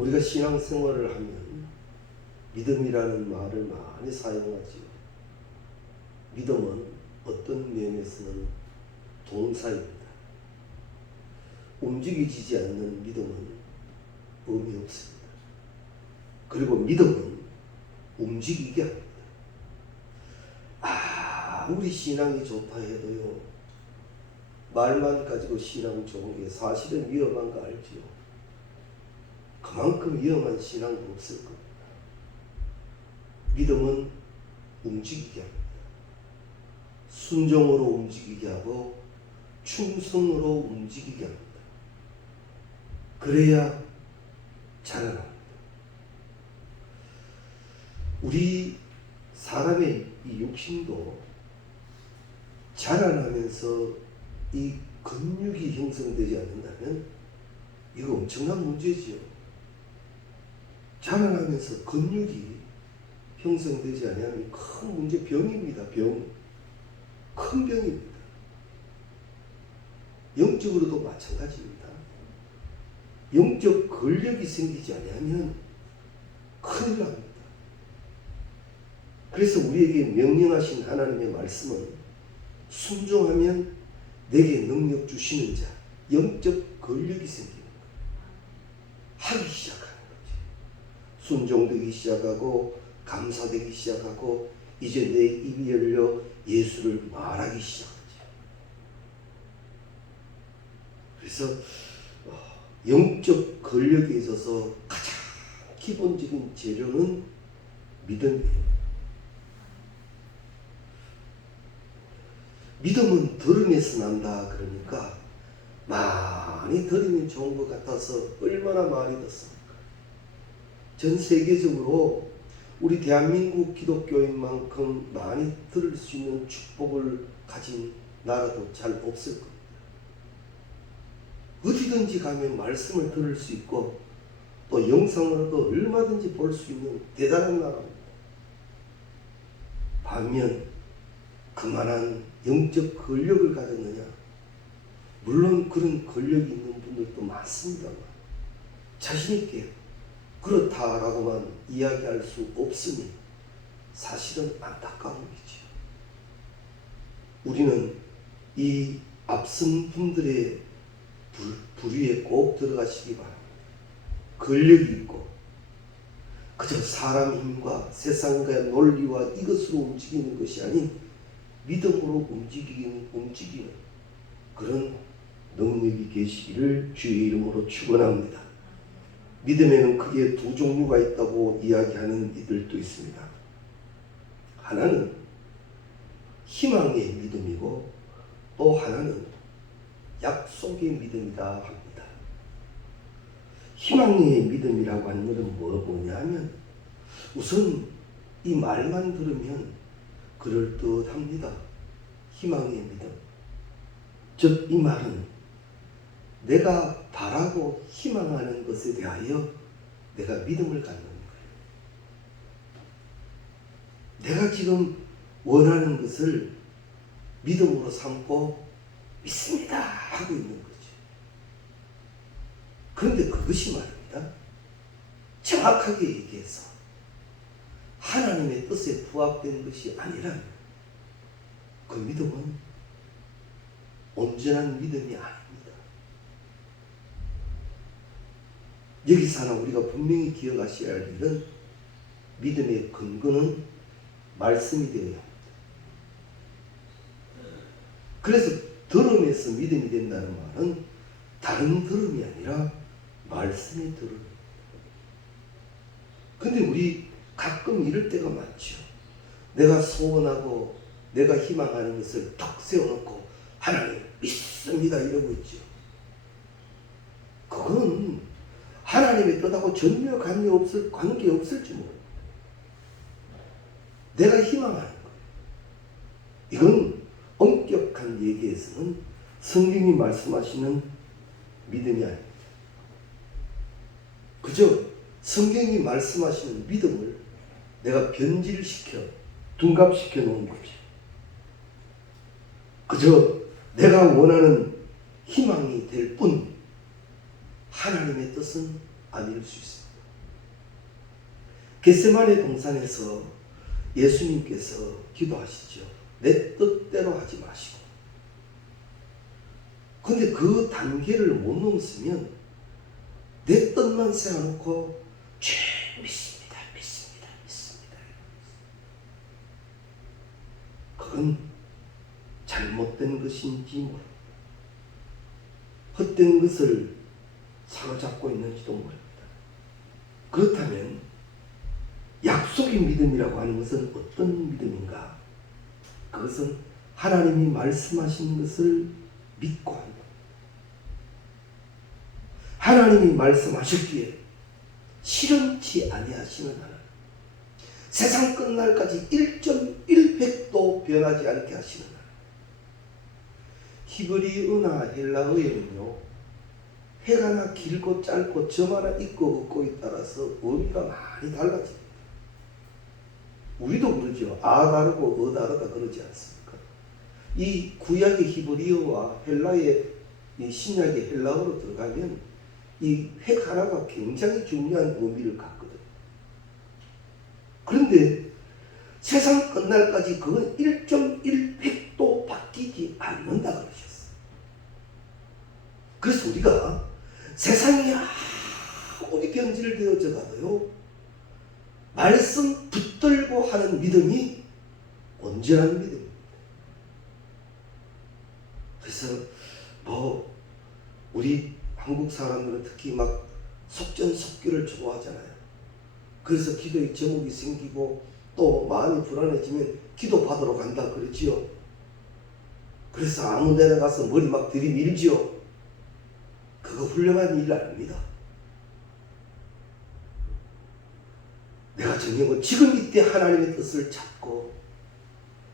우리가 신앙생활을 하면 믿음이라는 말을 많이 사용하지요. 믿음은 어떤 면에서는 동사입니다. 움직이지 않는 믿음은 의미 없습니다. 그리고 믿음은 움직이게 합니다. 우리 신앙이 좋다 해도요, 말만 가지고 신앙 좋은 게 사실은 위험한 거 알지요? 그만큼 위험한 신앙도 없을 겁니다. 믿음은 움직이게 합니다. 순종으로 움직이게 하고 충성으로 움직이게 합니다. 그래야 자라납니다. 우리 사람의 이 육신도 자라나면서 이 근육이 형성되지 않는다면 이거 엄청난 문제지요. 자라나면서 근육이 형성되지 않으면 큰 문제, 병입니다. 큰 병입니다. 영적으로도 마찬가지입니다. 영적 권력이 생기지 않으면 큰일 납니다. 그래서 우리에게 명령하신 하나님의 말씀은 순종하면 내게 능력 주시는 자, 영적 권력이 생기는 거예요. 하기 시작하는 거지. 순종되기 시작하고 감사되기 시작하고 이제 내 입이 열려 예수를 말하기 시작하지. 그래서 영적 권력에 있어서 가장 기본적인 재료는 믿음이에요. 믿음은 들음에서 난다 그러니까 많이 들으면 좋은 것 같아서 얼마나 많이 듣습니까? 전 세계적으로 우리 대한민국 기독교인만큼 많이 들을 수 있는 축복을 가진 나라도 잘 없을 겁니다. 어디든지 가면 말씀을 들을 수 있고 또 영상으로도 얼마든지 볼 수 있는 대단한 나라입니다. 반면 그만한 영적 권력을 가졌느냐? 물론 그런 권력이 있는 분들도 많습니다만 자신있게 그렇다라고만 이야기할 수 없으니 사실은 안타까운 일이죠. 우리는 이 앞선 분들의 부류에 꼭 들어가시기 바랍니다. 권력이 있고 그저 사람 힘과 세상과 논리와 이것으로 움직이는 것이 아닌 믿음으로 움직이는 그런 능력이 계시기를 주의 이름으로 축원합니다. 믿음에는 크게 두 종류가 있다고 이야기하는 이들도 있습니다. 하나는 희망의 믿음이고 또 하나는 약속의 믿음이다 합니다. 희망의 믿음이라고 하는 것은 뭐냐면 우선 이 말만 들으면 그럴듯합니다. 희망의 믿음. 즉 이 말은 내가 바라고 희망하는 것에 대하여 내가 믿음을 갖는 거예요. 내가 지금 원하는 것을 믿음으로 삼고 믿습니다 하고 있는 거죠. 그런데 그것이 말입니다. 정확하게 얘기해서 하나님의 뜻에 부합된 것이 아니라면 그 믿음은 온전한 믿음이 아닙니다. 여기서 하나 우리가 분명히 기억하셔야 할 일은 믿음의 근거는 말씀이 되어야 합니다. 그래서 들음에서 믿음이 된다는 말은 다른 들음이 아니라 말씀의 들음. 근데 우리 가끔 이럴 때가 많죠. 내가 소원하고 내가 희망하는 것을 탁 세워놓고 하나님 믿습니다 이러고 있죠. 그건 하나님의 뜻하고 전혀 관계 없을지 모릅니다. 내가 희망하는 거예요. 이건 엄격한 얘기에서는 성경이 말씀하시는 믿음이 아닙니다. 그저 성경이 말씀하시는 믿음을 내가 변질시켜 둔갑시켜 놓은 거지. 그저 내가 원하는 희망이 될 뿐 하나님의 뜻은 아닐 수 있습니다. 겟세마네 동산에서 예수님께서 기도하시죠. 내 뜻대로 하지 마시고. 근데 그 단계를 못 넘으면 내 뜻만 세워놓고 죄 믿습니다. 그건 잘못된 것인지 모르고 헛된 것을 사로잡고 있는지도 모릅니다. 그렇다면 약속의 믿음이라고 하는 것은 어떤 믿음인가? 그것은 하나님이 말씀하신 것을 믿고 한다. 하나님이 말씀하셨기에 실현치 아니하시는 하나님, 세상 끝날까지 1.1획도 변하지 않게 하시는 하나님. 히브리어나 헬라어에는요, 해가나 길고 짧고 점 하나 있고 없고에 따라서 의미가 많이 달라집니다. 우리도 그러죠. 아 다르고 어 다르다 그러지 않습니까? 이 구약의 히브리어와 헬라의 이 신약의 헬라어로 들어가면 이 획 하나가 굉장히 중요한 의미를 갖거든요. 그런데 세상 끝날까지 그건 1.1획도 바뀌지 않는다 그러셨어요. 그래서 우리가 세상이 아무리 변질되어져 가도요, 말씀 붙들고 하는 믿음이 온전한 믿음입니다. 그래서 우리 한국 사람들은 특히 막 속전속결을 좋아하잖아요. 그래서 기도의 제목이 생기고 또 마음이 불안해지면 기도 받으러 간다 그러지요. 그래서 아무 데나 가서 머리 막 들이밀지요. 그거 훌륭한 일 아닙니다. 내가 정녕 지금 이때 하나님의 뜻을 잡고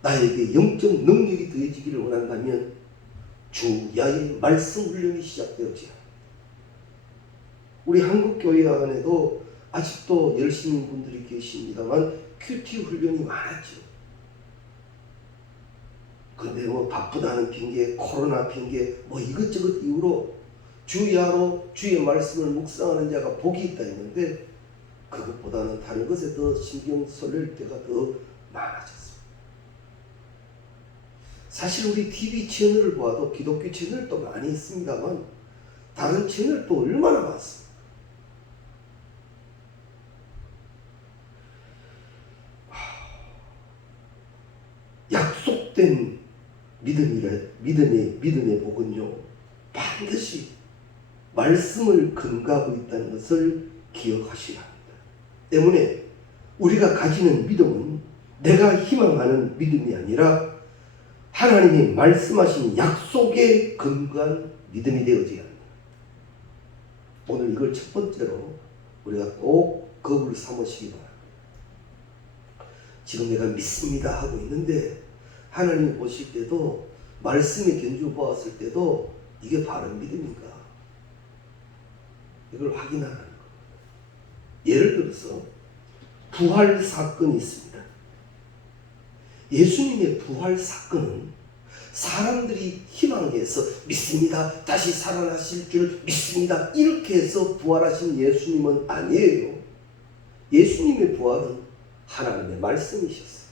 나에게 영적 능력이 더해지기를 원한다면 주야의 말씀 훈련이 시작되어져야 합니다. 우리 한국교회 안에도 아직도 열심히 분들이 계십니다만 큐티 훈련이 많았죠. 근데 바쁘다는 핑계, 코로나 핑계, 이것저것 이유로 주야로 주의 말씀을 묵상하는 자가 복이 있다 했는데 그것보다는 다른 것에 더 신경 쏠릴 때가 더 많아졌습니다. 사실 우리 TV 채널을 보아도 기독교 채널도 많이 있습니다만 다른 채널도 얼마나 많습니까? 약속된 믿음의 복은요, 반드시 말씀을 근거하고 있다는 것을 기억하셔야 합니다. 때문에 우리가 가지는 믿음은 내가 희망하는 믿음이 아니라 하나님이 말씀하신 약속에 근거한 믿음이 되어져야 합니다. 오늘 이걸 첫 번째로 우리가 꼭 거부를 삼으시기 바랍니다. 지금 내가 믿습니다 하고 있는데 하나님이 보실 때도 말씀에 견주 보았을 때도 이게 바른 믿음인가? 이걸 확인하는 겁니다. 예를 들어서 부활 사건이 있습니다. 예수님의 부활 사건은 사람들이 희망해서 믿습니다, 다시 살아나실 줄 믿습니다, 이렇게 해서 부활하신 예수님은 아니에요. 예수님의 부활은 하나님의 말씀이셨어요.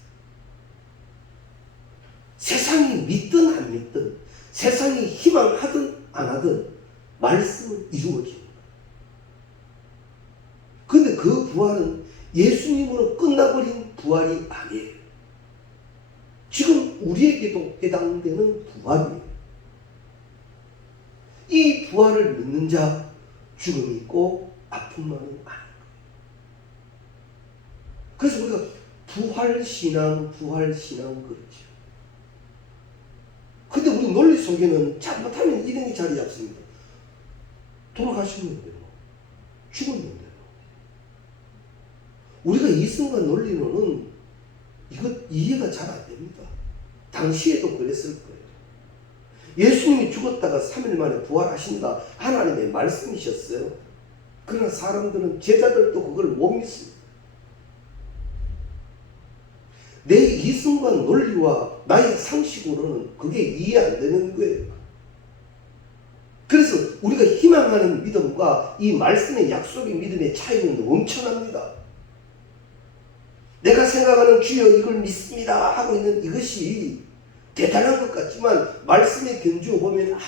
세상이 믿든 안 믿든, 세상이 희망하든 안 하든 말씀은 이루어집니다. 그런데 그 부활은 예수님으로 끝나버린 부활이 아니에요. 지금 우리에게도 해당되는 부활이에요. 이 부활을 믿는 자 죽음이 있고 아픔만은 아니에요. 그래서 우리가 부활신앙 그러죠. 근데 우리 논리 속에는 잘못하면 이런 게 자리 잡습니다. 돌아가셨는데요, 죽었는데요. 우리가 이 순간 논리로는 이거 이해가 잘 안 됩니다. 당시에도 그랬을 거예요. 예수님이 죽었다가 3일 만에 부활하신다, 하나님의 말씀이셨어요. 그러나 사람들은, 제자들도 그걸 못 믿습니다. 내 이 순간 논리와 나의 상식으로는 그게 이해 안 되는 거예요. 그래서 우리가 희망하는 믿음과 이 말씀의 약속의 믿음의 차이는 엄청납니다. 내가 생각하는 주여 이걸 믿습니다 하고 있는 이것이 대단한 것 같지만 말씀의 견주어 보면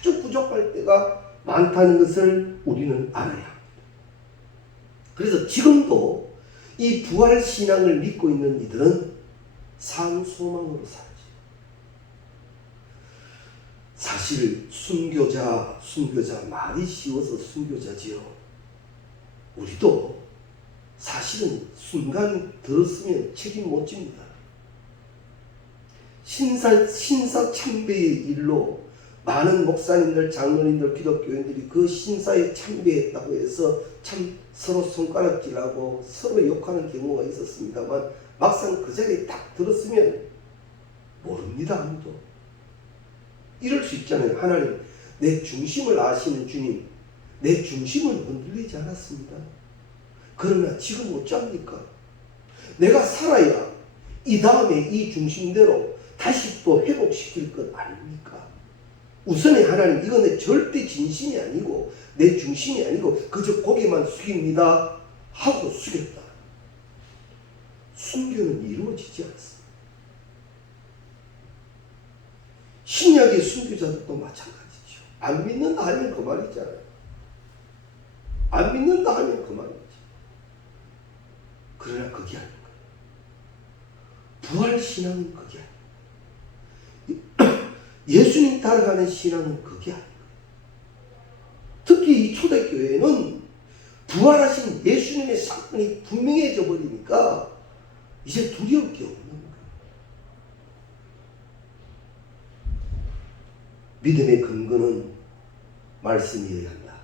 아주 부족할 때가 많다는 것을 우리는 알아야 합니다. 그래서 지금도 이 부활신앙을 믿고 있는 이들은 산소망으로 살지. 사실 순교자 말이 쉬워서 순교자지요. 우리도 사실은 순간 들었으면 책임 못 집니다. 신사참배의 일로 많은 목사님들, 장로님들, 기독교인들이 그 신사에 참배했다고 해서 참 서로 손가락질하고 서로 욕하는 경우가 있었습니다만 막상 그 자리에 딱 들었으면 모릅니다. 아무도. 이럴 수 있잖아요. 하나님, 내 중심을 아시는 주님, 내 중심은 흔들리지 않았습니다. 그러나 지금 어쩝니까? 내가 살아야 이 다음에 이 중심대로 다시 또 회복시킬 것 아닙니까? 우선에 하나님, 이건 내 절대 진심이 아니고 내 중심이 아니고 그저 고개만 숙입니다 하고 숙였다. 순교는 이루어지지 않습니다. 신약의 순교자들도 마찬가지죠. 안 믿는다 하면 그 말이잖아요. 안 믿는다 하면 그 말이지. 그러나 그게 아닌 거예요. 부활신앙은 그게 아니에요. 예수님 따라가는 신앙은 그게 아닌 거예요. 특히 이 초대교회는 부활하신 예수님의 사건이 분명해져 버리니까 이제 두려울 게 없는 거예요. 믿음의 근거는 말씀이어야 한다.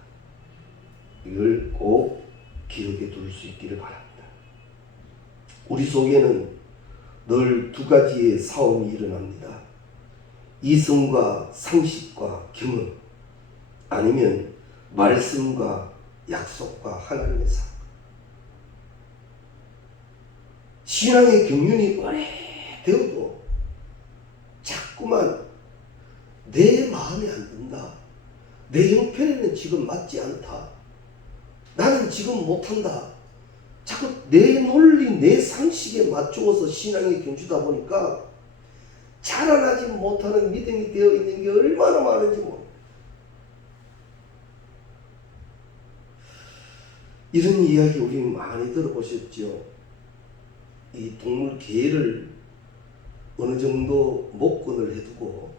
이걸 꼭 기억에 둘 수 있기를 바랍니다. 우리 속에는 늘 두 가지의 싸움이 일어납니다. 이성과 상식과 경험, 아니면 말씀과 약속과 하나님의 사랑. 신앙의 경륜이 오래되어도 자꾸만 내 마음에 안 든다. 내 형편에는 지금 맞지 않다. 나는 지금 못한다. 자꾸 내 논리, 내 상식에 맞추어서 신앙이 견주다 보니까 자라나지 못하는 믿음이 되어 있는 게 얼마나 많은지 모릅니다. 이런 이야기 우리 많이 들어보셨죠? 이 동물 개를 어느 정도 목권을 해두고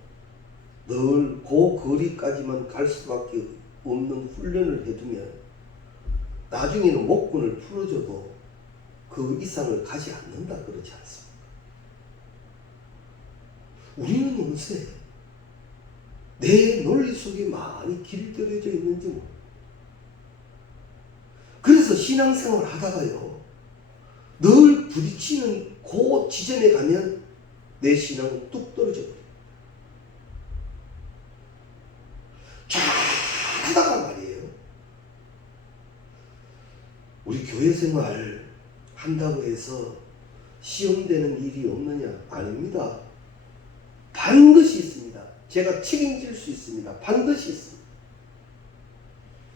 늘 그 거리까지만 갈 수밖에 없는 훈련을 해두면 나중에는 목권을 풀어줘도 그 이상을 가지 않는다 그러지 않습니까? 우리는 요새 내 논리 속에 많이 길들여져 있는지 모릅니다. 그래서 신앙생활 하다가요, 늘 부딪히는 그 지점에 가면 내 신앙은 뚝 떨어져 버려요. 잘하다가 말이에요. 우리 교회 생활 한다고 해서 시험되는 일이 없느냐? 아닙니다. 반드시 있습니다. 제가 책임질 수 있습니다. 반드시 있습니다.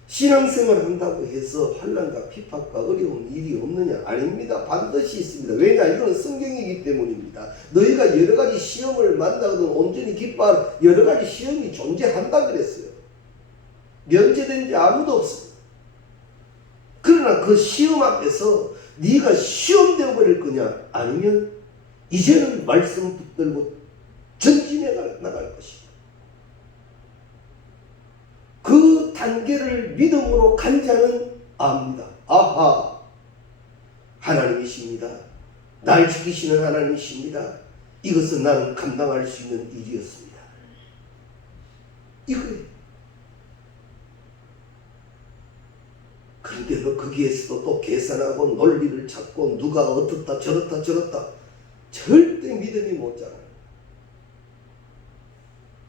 신앙생활 한다고 해서 환난과 핍박과 어려운 일이 없느냐? 아닙니다. 반드시 있습니다. 왜냐? 이건 성경이기 때문입니다. 너희가 여러 가지 시험을 만나거든 온전히 기뻐하는 여러 가지 시험이 존재한다 그랬어요. 면제된 지 아무도 없습니다. 그러나 그 시험 앞에서 네가 시험되어 버릴 거냐? 아니면 이제는 말씀 붙들고 전진해 나갈 것이다. 그 단계를 믿음으로 간 자는 압니다. 아하, 하나님이십니다. 날 지키시는 하나님이십니다. 이것은 나는 감당할 수 있는 일이었습니다. 이거예요. 그런데 거기에서도 또 계산하고 논리를 찾고 누가 어떻다 저렇다 절대 믿음이 못 자라요.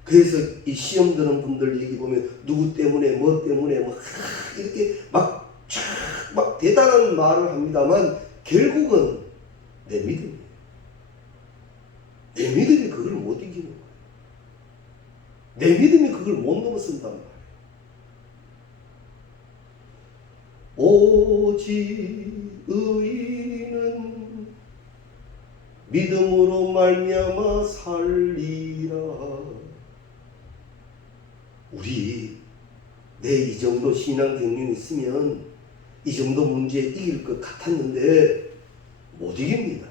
그래서 이 시험 드는 분들 얘기 보면 누구 때문에 뭐 때문에 뭐 이렇게 막 대단한 말을 합니다만 결국은 내 믿음이에요. 내 믿음이 그걸 못 이기는 거예요. 내 믿음이 그걸 못 넘어선단 말이에요. 오직 의인은 믿음으로 말미암아 살리라. 우리 내 이 정도 신앙 경륜이 있으면 이 정도 문제에 이길 것 같았는데 못 이깁니다.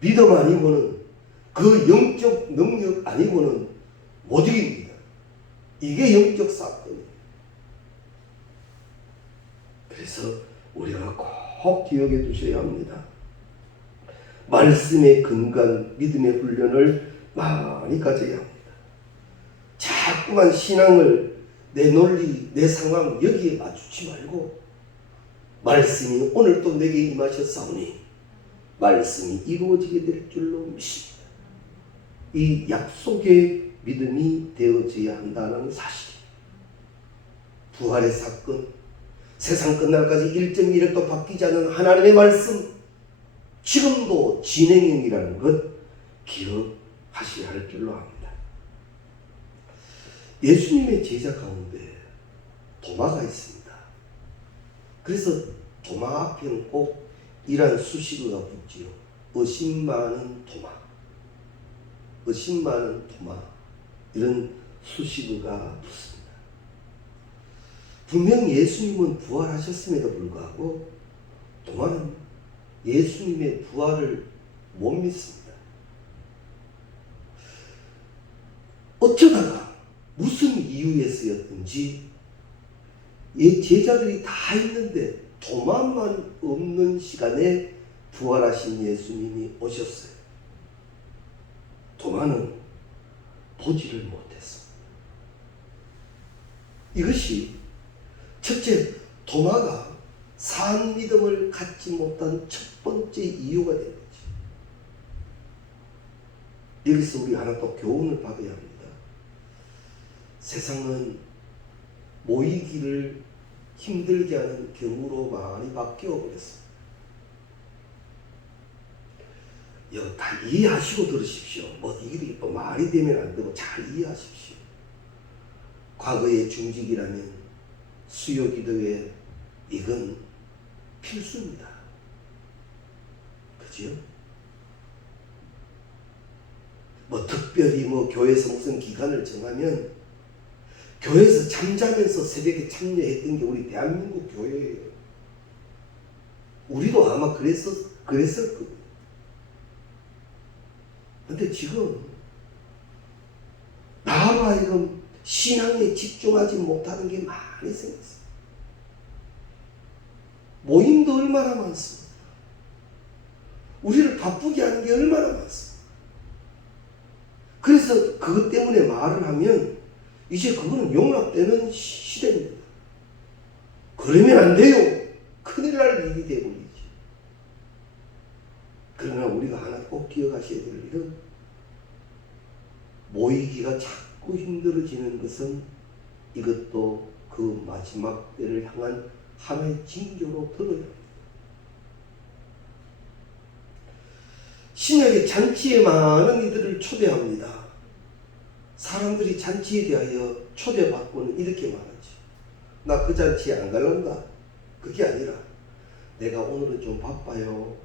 믿음 아니고는, 그 영적 능력 아니고는 못 이깁니다. 이게 영적 사건이에요. 그래서 우리가 꼭 기억해 두셔야 합니다. 말씀에 근간 믿음의 훈련을 많이 가져야 합니다. 자꾸만 신앙을 내 논리, 내 상황 여기에 맞추지 말고, 말씀이 오늘 또 내게 임하셨사오니 말씀이 이루어지게 될 줄로 믿습니다. 이 약속의 믿음이 되어져야 한다는 사실. 부활의 사건, 세상 끝날까지 1.1획도 바뀌지 않는 하나님의 말씀, 지금도 진행형이라는 것 기억하셔야 할 줄로 압니다. 예수님의 제자 가운데 도마가 있습니다. 그래서 도마 앞에는 꼭 이란 수식어가 붙지요. 의심 많은 도마, 의심 많은 도마, 이런 수식어가 붙습니다. 분명 예수님은 부활하셨음에도 불구하고 도마는 예수님의 부활을 못 믿습니다. 어쩌다가 무슨 이유에서였든지 제자들이 다 있는데 도마만 없는 시간에 부활하신 예수님이 오셨어요. 도마는 보지를 못했습니다. 이것이 첫째, 도마가 산 믿음을 갖지 못한 첫 번째 이유가 된 거지. 여기서 우리 하나 또 교훈을 받아야 합니다. 세상은 모이기를 힘들게 하는 경우로 많이 바뀌어 버렸습니다. 이거 다 이해하시고 들으십시오. 이게 또 말이 되면 안 되고 잘 이해하십시오. 과거의 중직이라면 수요 기도에 이건 필수입니다. 그죠? 특별히 교회에서 무슨 기간을 정하면 교회에서 잠자면서 새벽에 참여했던 게 우리 대한민국 교회예요. 우리도 아마 그랬을 겁니다. 근데 지금 나로 하여금 신앙에 집중하지 못하는 게 많이 생겼어요. 모임도 얼마나 많습니다. 우리를 바쁘게 하는 게 얼마나 많습니다. 그래서 그것 때문에 말을 하면 이제 그거는 용납되는 시대입니다. 그러면 안 돼요. 큰일 날 일이 되버리지. 그러나 우리가 하나 꼭 기억하셔야 될 일은, 모이기가 자꾸 힘들어지는 것은 이것도 그 마지막 때를 향한 하나의 징조로 들어야 합니다. 신약의 잔치에 많은 이들을 초대합니다. 사람들이 잔치에 대하여 초대받고는 이렇게 말하지. 나 그 잔치에 안 갈란다. 그게 아니라, 내가 오늘은 좀 바빠요.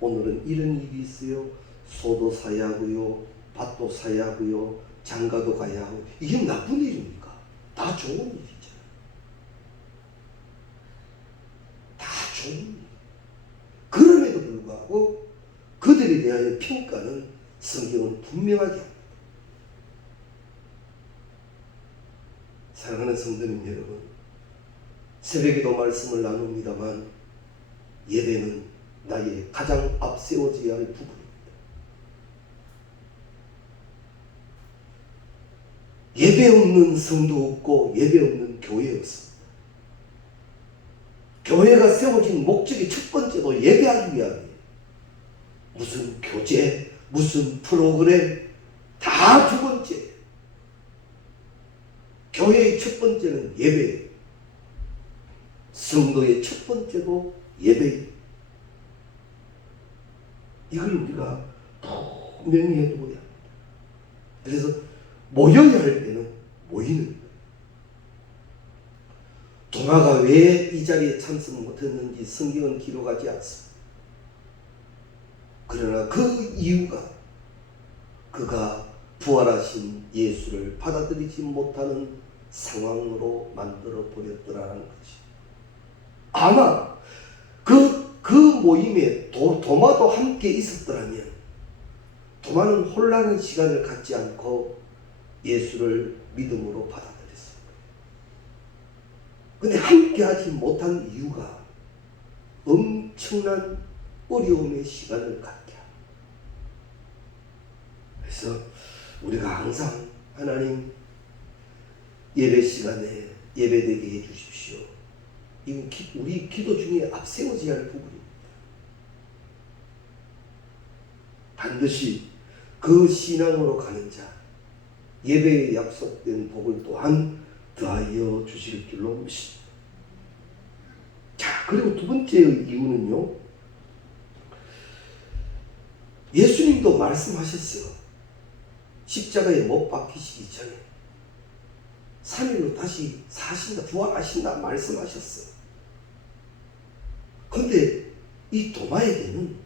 오늘은 이런 일이 있어요. 소도 사야 하고요. 밭도 사야 하고요. 장가도 가야 하고. 이게 나쁜 일입니까? 다 좋은 일이잖아요. 다 좋은 일. 그럼에도 불구하고 그들에 대하여 평가는 성경은 분명하게 합니다. 사랑하는 성도님 여러분, 새벽에도 말씀을 나눕니다만 예배는 나의 가장 앞세워져야 할 부분입니다. 예배 없는 성도 없고 예배 없는 교회 없습니다. 교회가 세워진 목적이 첫 번째도 예배하기 위함이에요. 무슨 교제, 무슨 프로그램, 다 두 번째. 교회의 첫 번째는 예배예요. 성도의 첫 번째도 예배예요. 이걸 우리가 분명히 해두어야 합니다. 그래서 모여야 할 때는 모이는 거예요. 도마가 왜 이 자리에 참석 못했는지 성경은 기록하지 않습니다. 그러나 그 이유가 그가 부활하신 예수를 받아들이지 못하는 상황으로 만들어 버렸더라는 거지. 아마 그 모임에 도마도 함께 있었더라면 도마는 혼란한 시간을 갖지 않고 예수를 믿음으로 받아들였습니다. 근데 함께 하지 못한 이유가 엄청난 어려움의 시간을 갖게 합니다. 그래서 우리가 항상 하나님 예배 시간에 예배되게 해주십시오. 이건 우리 기도 중에 앞세워져야 할 부분입니다. 반드시 그 신앙으로 가는 자, 예배에 약속된 복을 또한 더하여 주실 줄로 믿습니다. 자, 그리고 두 번째 이유는요, 예수님도 말씀하셨어요. 십자가에 못 박히시기 전에 3일로 다시 사신다, 부활하신다 말씀하셨어요. 그런데 이 도마에게는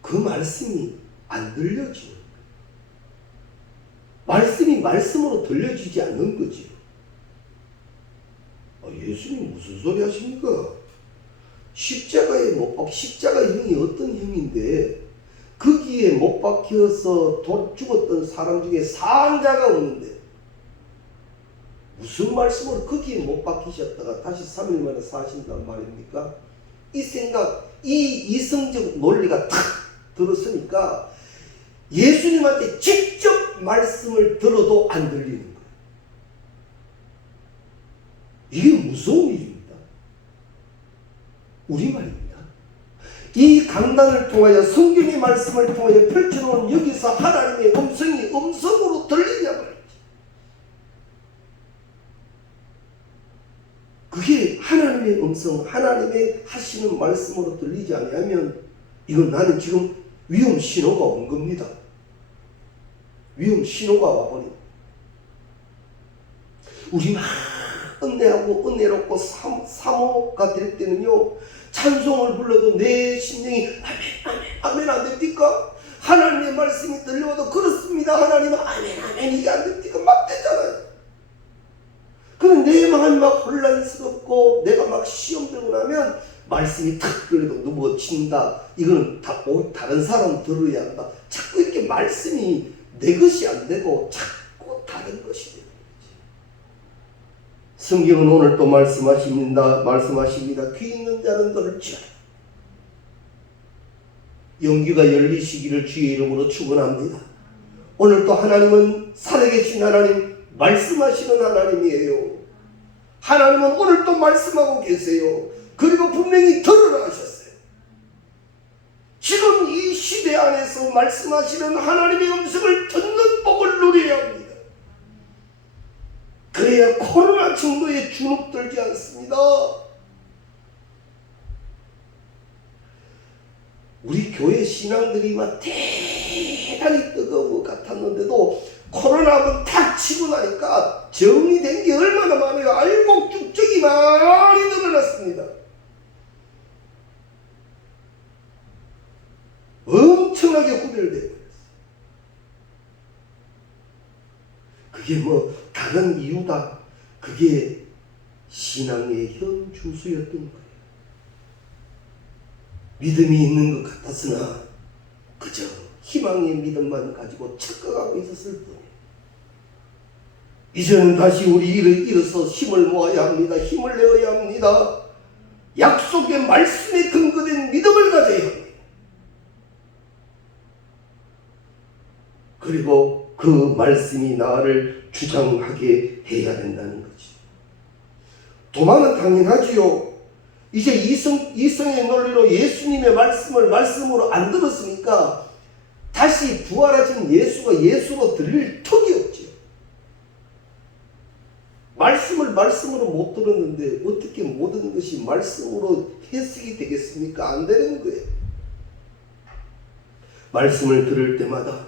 그 말씀이 안 들려지는 거예요. 말씀이 말씀으로 들려지지 않는 거지요. 예수님 무슨 소리 하십니까? 십자가에 못 박혀, 십자가 형이 어떤 형인데 거기에 못 박혀서 죽었던 사람 중에 사한 자가 없는데 무슨 말씀으로 거기에 못 박히셨다가 다시 3일 만에 사신단 말입니까? 이 생각, 이 이성적 논리가 탁 들었으니까 예수님한테 직접 말씀을 들어도 안 들리는 거예요. 이게 무서운 일입니다. 우리말입니다. 이 강단을 통하여 성경의 말씀을 통하여 펼쳐놓은 여기서 하나님의 음성이 음성으로 들리냐 말이지. 그게 하나님의 음성, 하나님의 하시는 말씀으로 들리지 않으면 이건 나는 지금 위험 신호가 온 겁니다. 위험 신호가 와버린. 우리 막 은혜하고 은혜롭고 사모가 될 때는요, 찬송을 불러도 내 심령이 아멘 아멘 아멘 안 됩니까? 하나님의 말씀이 들려와도 그렇습니다 하나님 아멘 아멘 이게 안 됩니까? 막 되잖아요. 그런데 내 마음이 막 혼란스럽고 내가 막 시험 들고 나면 말씀이 탁 들려도 누구 친다, 이거는 다른 사람 들어야 한다. 자꾸 이렇게 말씀이 내 것이 안 되고 자꾸 다른 것이 되는 거지. 성경은 오늘 또 말씀하십니다. 귀 있는 자는 들을지어다. 영귀가 열리시기를 주의 이름으로 축원합니다. 오늘 또 하나님은 살아계신 하나님, 말씀하시는 하나님이에요. 하나님은 오늘 또 말씀하고 계세요. 그리고 분명히 들으라 하셨어요. 지금 이 시대 안에서 말씀하시는 하나님의 음성을 듣는 복을 누려야 합니다. 그래야 코로나 정도에 주눅들지 않습니다. 우리 교회 신앙들이 막 대단히 뜨거운 것 같았는데도 코로나 한번 탁 치고 나니까 정리된 게 얼마나 많아요. 알곡 축적이 많이 늘어났습니다. 엄청나게 구별되어 버렸어요. 그게 뭐 다른 이유다. 그게 신앙의 현 주소였던 거예요. 믿음이 있는 것 같았으나 그저 희망의 믿음만 가지고 착각하고 있었을 뿐이에요. 이제는 다시 우리 일어서 힘을 모아야 합니다. 힘을 내어야 합니다. 약속의 말씀에 근거된 믿음을 가져야 합니다. 그리고 그 말씀이 나를 주장하게 해야 된다는 거지. 도마는 당연하지요. 이제 이성의 논리로 예수님의 말씀을 말씀으로 안 들었으니까 다시 부활하신 예수가 예수로 들릴 턱이 없지요. 말씀을 말씀으로 못 들었는데 어떻게 모든 것이 말씀으로 해석이 되겠습니까? 안 되는 거예요. 말씀을 들을 때마다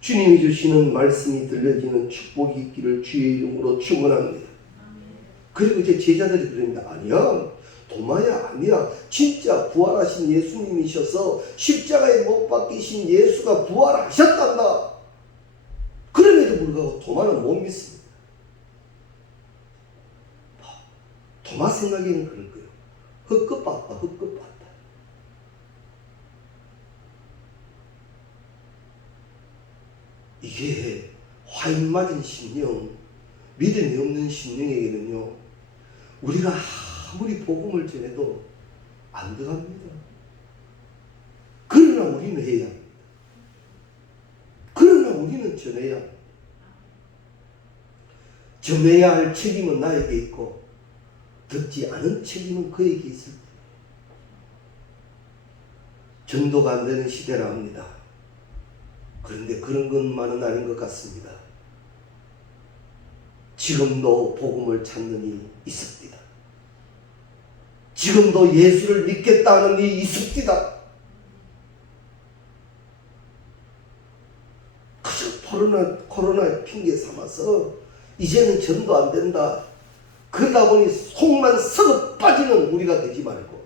주님이 주시는 말씀이 들려지는 축복이 있기를 주의 이름으로 축원합니다. 그리고 이제 제자들이 그럽니다. 아니야, 도마야 아니야. 진짜 부활하신 예수님이셔서 십자가에 못 박히신 예수가 부활하셨단다. 그럼에도 불구하고 도마는 못 믿습니다. 도마 생각에는 그럴 거예요. 헛것봤다, 헛것봤다. 이게 화인 맞은 심령, 믿음이 없는 심령에게는요, 우리가 아무리 복음을 전해도 안 들어갑니다. 그러나 우리는 해야 합니다. 그러나 우리는 전해야 합니다. 전해야 할 책임은 나에게 있고 듣지 않은 책임은 그에게 있을 뿐이에요. 전도가 안 되는 시대라 합니다. 그런데 그런 것만은 아닌 것 같습니다. 지금도 복음을 찾는 이 있습니다. 지금도 예수를 믿겠다는 이 있습니다. 그저 코로나 핑계 삼아서 이제는 전도 안 된다. 그러다 보니 속만 썩어 빠지는 우리가 되지 말고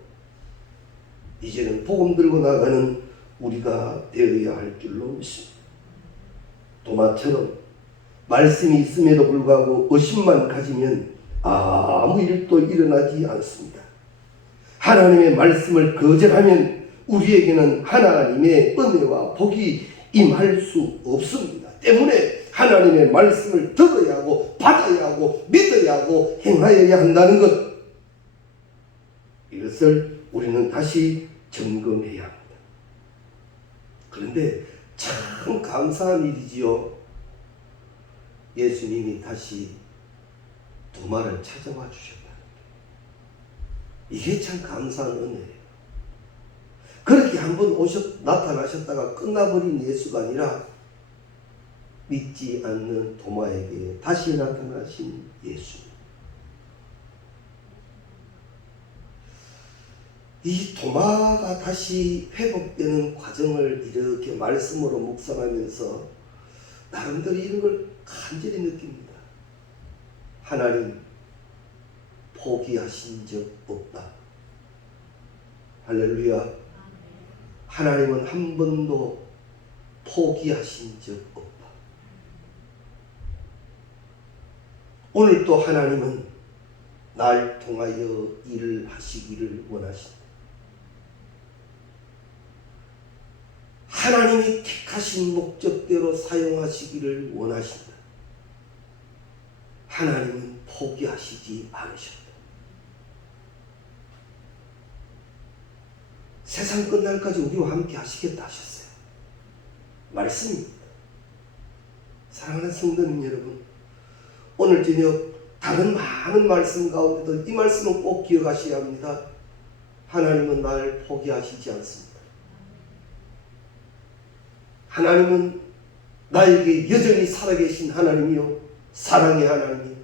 이제는 복음 들고 나가는 우리가 되어야 할 줄로 믿습니다. 도마처럼 말씀이 있음에도 불구하고 의심만 가지면 아무 일도 일어나지 않습니다. 하나님의 말씀을 거절하면 우리에게는 하나님의 은혜와 복이 임할 수 없습니다. 때문에 하나님의 말씀을 들어야 하고 받아야 하고 믿어야 하고 행하여야 한다는 것, 이것을 우리는 다시 점검해야 합니다. 그런데 참 감사한 일이지요. 예수님이 다시 도마를 찾아와 주셨다. 이게 참 감사한 은혜예요. 그렇게 한번 나타나셨다가 끝나버린 예수가 아니라 믿지 않는 도마에게 다시 나타나신 예수. 이 도마가 다시 회복되는 과정을 이렇게 말씀으로 묵상하면서 나름대로 이런 걸 간절히 느낍니다. 하나님 포기하신 적 없다. 할렐루야. 하나님은 한 번도 포기하신 적 없다. 오늘 또 하나님은 날 통하여 일을 하시기를 원하신다. 하나님이 택하신 목적대로 사용하시기를 원하신다. 하나님은 포기하시지 않으셨다. 세상 끝날까지 우리와 함께 하시겠다 하셨어요. 말씀입니다. 사랑하는 성도님 여러분, 오늘 저녁 다른 많은 말씀 가운데도 이 말씀은 꼭 기억하셔야 합니다. 하나님은 날 포기하시지 않습니다. 하나님은 나에게 여전히 살아계신 하나님이요, 사랑의 하나님이요,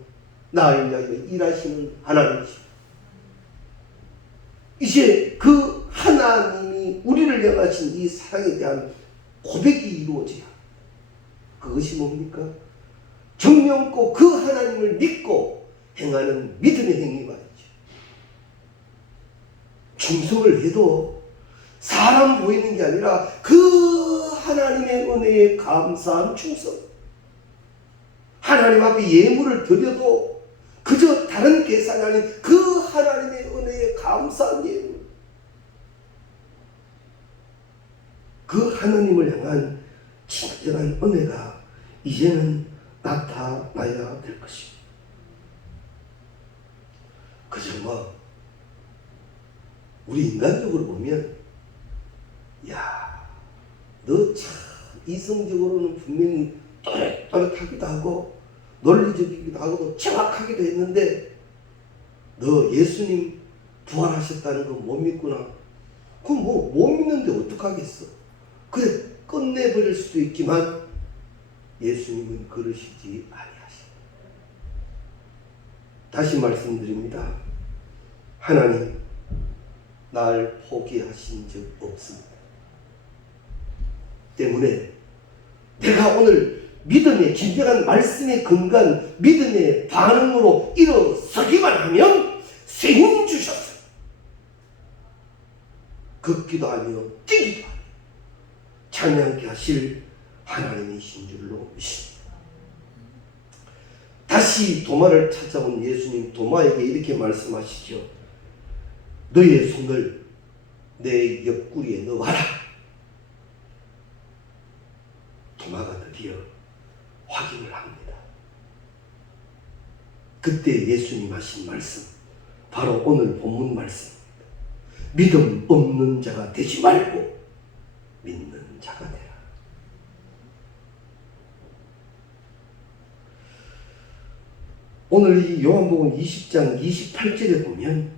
나를 위하여 일하시는 하나님이십니다. 이제 그 하나님이 우리를 향하신 이 사랑에 대한 고백이 이루어져야 합니다. 그것이 뭡니까? 정령껏 그 하나님을 믿고 행하는 믿음의 행위 말이죠. 충성을 해도 사람 보이는 게 아니라 그 하나님의 은혜에 감사한 충성. 하나님 앞에 예물을 드려도 그저 다른 계산이 아닌 그 하나님의 은혜에 감사한 예물. 그 하나님을 향한 진정한 은혜가 이제는 나타나야 될 것입니다. 그저 우리 인간적으로 보면, 야, 너 참 이성적으로는 분명히 또렷하기도 하고 논리적이기도 하고 정확하기도 했는데 너 예수님 부활하셨다는 거 못 믿구나. 그럼 못 믿는데 어떡하겠어. 그래 끝내버릴 수도 있지만 예수님은 그러시지 아니하십니다. 다시 말씀드립니다. 하나님 날 포기하신 적 없습니다. 때문에 내가 오늘 믿음의 진정한 말씀에 근거한 믿음의 반응으로 일어서기만 하면 새 힘 주셨어요. 걷기도 하며 뛰기도 하며 찬양케 하실 하나님이신 줄로 믿습니다. 다시 도마를 찾아온 예수님 도마에게 이렇게 말씀하시죠. 너의 손을 내 옆구리에 넣어라. 도마가 드디어 확인을 합니다. 그때 예수님 하신 말씀, 바로 오늘 본문 말씀입니다. 믿음 없는 자가 되지 말고 믿는 자가 되라. 오늘 이 요한복음 20장 28절에 보면,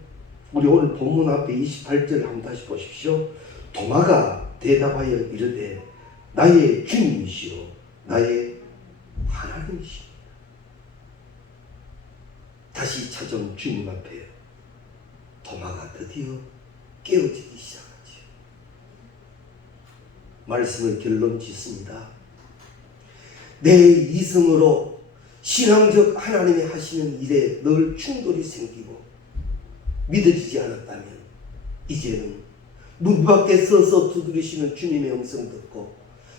우리 오늘 본문 앞에 28절 한번 다시 보십시오. 도마가 대답하여 이르되 나의 주님이시오 나의 하나님이시오. 다시 찾아온 주님 앞에 도마가 드디어 깨어지기 시작하죠. 말씀을 결론 짓습니다. 내 이성으로 신앙적 하나님이 하시는 일에 늘 충돌이 생기고 믿어지지 않았다면, 이제는 문 밖에 서서 두드리시는 주님의 음성 듣고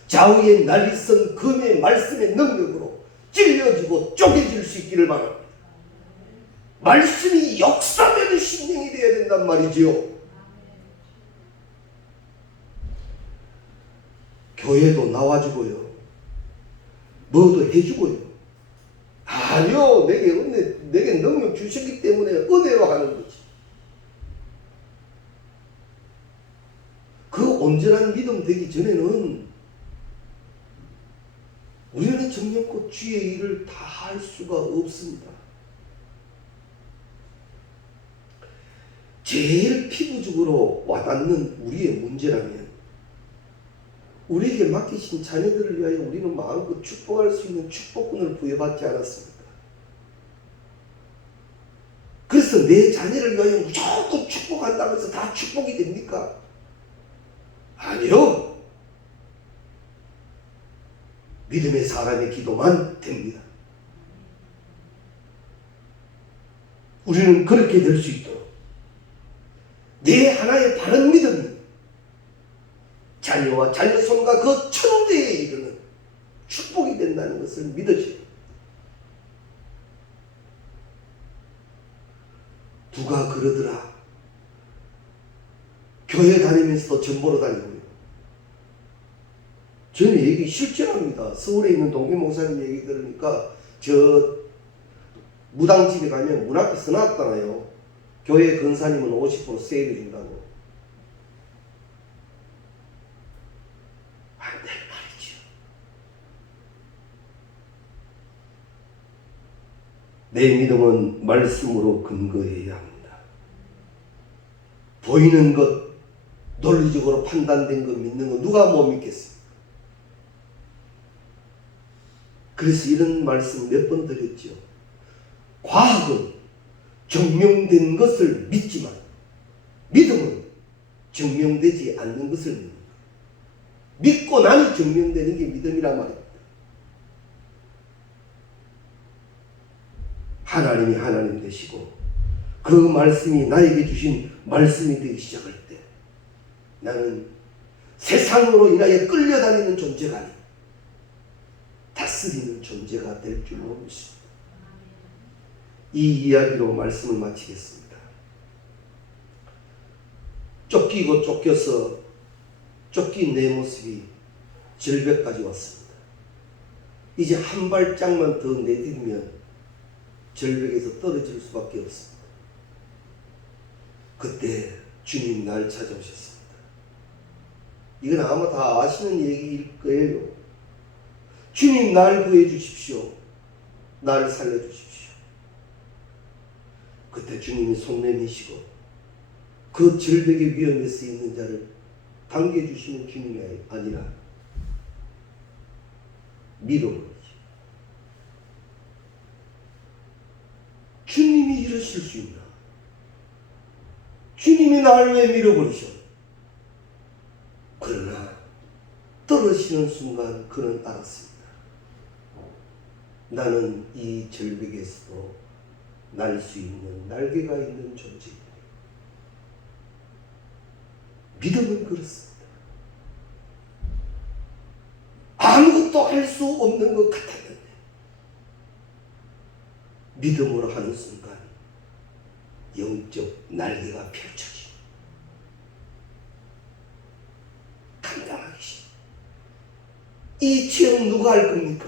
좌우에 날리선 검의 말씀의 능력으로 찔려지고 쪼개질 수 있기를 바랍니다. 말씀이 역사되는 심령이 되어야 된단 말이지요. 교회도 나와주고요, 뭐도 해주고요. 아니요, 내게 능력 주셨기 때문에 은혜로 하는 거지. 그 온전한 믿음 되기 전에는 우리는 정령껏 주의 일을 다 할 수가 없습니다. 제일 피부적으로 와닿는 우리의 문제라면, 우리에게 맡기신 자녀들을 위하여 우리는 마음껏 축복할 수 있는 축복권을 부여받지 않았습니까? 그래서 내 자녀를 위하여 무조건 축복한다고 해서 다 축복이 됩니까? 아니요. 믿음의 사람의 기도만 됩니다. 우리는 그렇게 될 수 있도록 내 하나의 바른 믿음이 자녀와 자녀 손과 그 천대에 이르는 축복이 된다는 것을 믿으시오. 누가 그러더라. 교회 다니면서도 전보러 다니고요. 저는 얘기 실제합니다. 서울에 있는 동기 목사님 얘기 들으니까, 저 무당집에 가면 문 앞에 써놨잖아요. 교회 근사님은 50% 세일해 준다고. 안 될 말이죠. 내 믿음은 말씀으로 근거해야 합니다. 보이는 것, 논리적으로 판단된 것 믿는 거 누가 못 믿겠어요? 그래서 이런 말씀 몇 번 드렸죠. 과학은 증명된 것을 믿지만 믿음은 증명되지 않는 것을 믿는 거예요. 믿고 나니 증명되는 게 믿음이란 말입니다. 하나님이 하나님 되시고 그 말씀이 나에게 주신 말씀이 되기 시작할 때, 나는 세상으로 인하여 끌려다니는 존재가 아니고 다스리는 존재가 될 줄로 믿습니다. 이 이야기로 말씀을 마치겠습니다. 쫓기고 쫓겨서 쫓긴 내 모습이 절벽까지 왔습니다. 이제 한 발짝만 더 내딛으면 절벽에서 떨어질 수밖에 없습니다. 그때 주님 날 찾아오셨습니다. 이건 아마 다 아시는 얘기일 거예요. 주님 날 구해 주십시오. 날 살려 주십시오. 그때 주님이 손 내미시고 그 절벽의 위험에서 있는 자를 당겨주시는 주님이 아니라 밀어버리죠. 주님이 이러실 수 있나? 주님이 나를 왜 밀어버리셔? 그러나 떨어지는 순간 그는 알았습니다. 나는 이 절벽에서도 날 수 있는 날개가 있는 존재입니다. 믿음은 그렇습니다. 아무것도 할 수 없는 것 같았는데 믿음으로 하는 순간 영적 날개가 펼쳐지고 감당하기 쉽. 이 체험 누가 할 겁니까?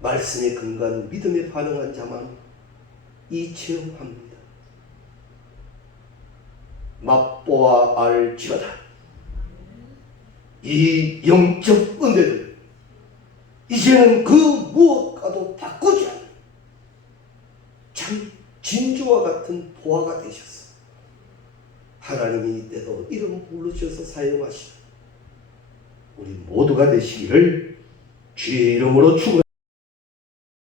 말씀에 근거한 믿음에 반응한 자만 이 체험합니다. 맛보아 알지어다. 이 영적 은혜를 이제는 그 무엇과도 바꾸지 않는 참 진주와 같은 보화가 되셨어. 하나님이 이때도 이름 부르셔서 사용하시는 우리 모두가 되시기를 주의 이름으로 축원합니다.